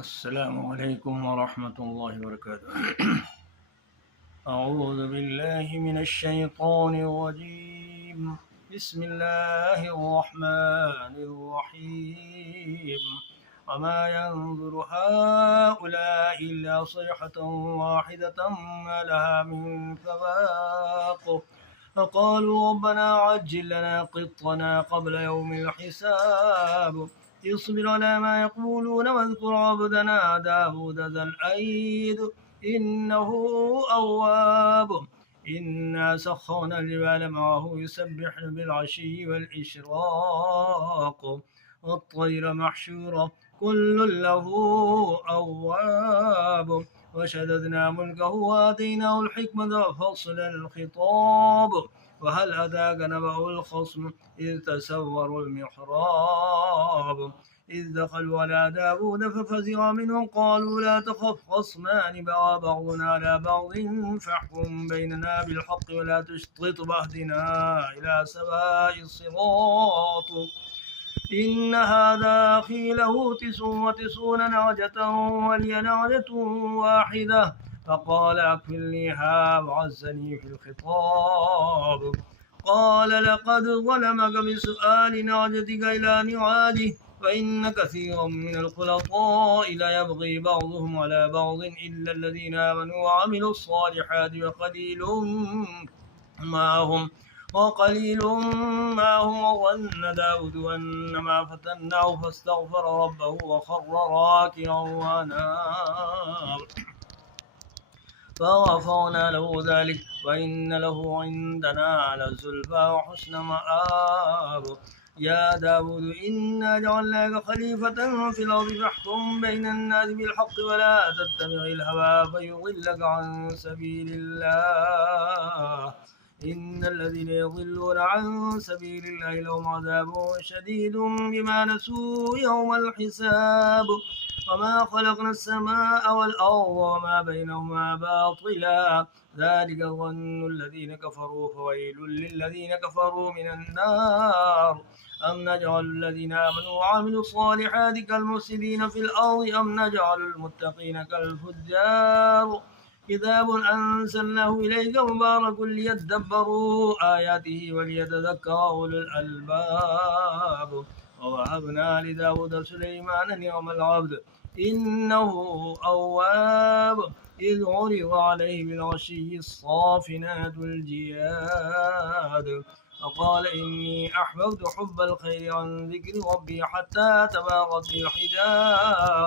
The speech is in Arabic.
السلام عليكم ورحمة الله وبركاته. أعوذ بالله من الشيطان الرجيم. بسم الله الرحمن الرحيم. وما ينظر هؤلاء إلا صيحة واحدة ما لها من فواق. فقالوا ربنا عجل لنا قطنا قبل يوم الحساب. اصبر على ما يقولون واذكر عبدنا داود ذا الأيد إنه أواب. إنا سخرنا الجبال معه يسبحن بالعشي والإشراق والطير محشورة كل له أواب. وشددنا ملكه وآتيناه الحكمة وفصل الخطاب. وهل أتاك نبأ الخصم إذ تسوروا المحراب إذ دخلوا على داود ففزع منهم قالوا لا تخف خصمان بغى بعضنا على بعض فاحكم بيننا بالحق ولا تشطط واهدنا إلى سواء الصراط. إن هذا أخي له 99 نعجة ولي نعجة واحدة فقال أكفلنيها وعزني في الخطاب. قال لقد ظلمك بسؤال نعجتك إلى نعاجه وإن كثيرا من الخلطاء ليبغي بعضهم على بعض إلا الذين آمنوا وعملوا الصالحات وقليل ما هم وظن داود أنما فتناه فاستغفر ربه وخر راكعا وأناب فغفرنا له ذلك وإن له عندنا لزلفى وحسن مآب. يا داود إنا جعلناك خليفة في الأرض فاحكم بين الناس بالحق ولا تتبع الهوى فيضلك عن سبيل الله. إن الذين يضلون عن سبيل الله لهم عذاب شديد بما نسوا يوم الحساب. وما خلقنا السماء والأرض وما بينهما باطلا ذلك ظن الذين كفروا فويل للذين كفروا من النار. أم نجعل الذين آمنوا وعملوا الصالحات كالمفسدين في الأرض أم نجعل المتقين كالفجار. كتاب أنزلناه إليك مبارك ليدبروا آياته وليتذكر أولو الألباب. ووهبنا لداود سليمان نعم العبد إنه أواب. إذ عرض عليه بالعشي الصافنات الجياد فقال إني أحببت حب الخير عن ذكر ربي حتى تباغت الحجاب.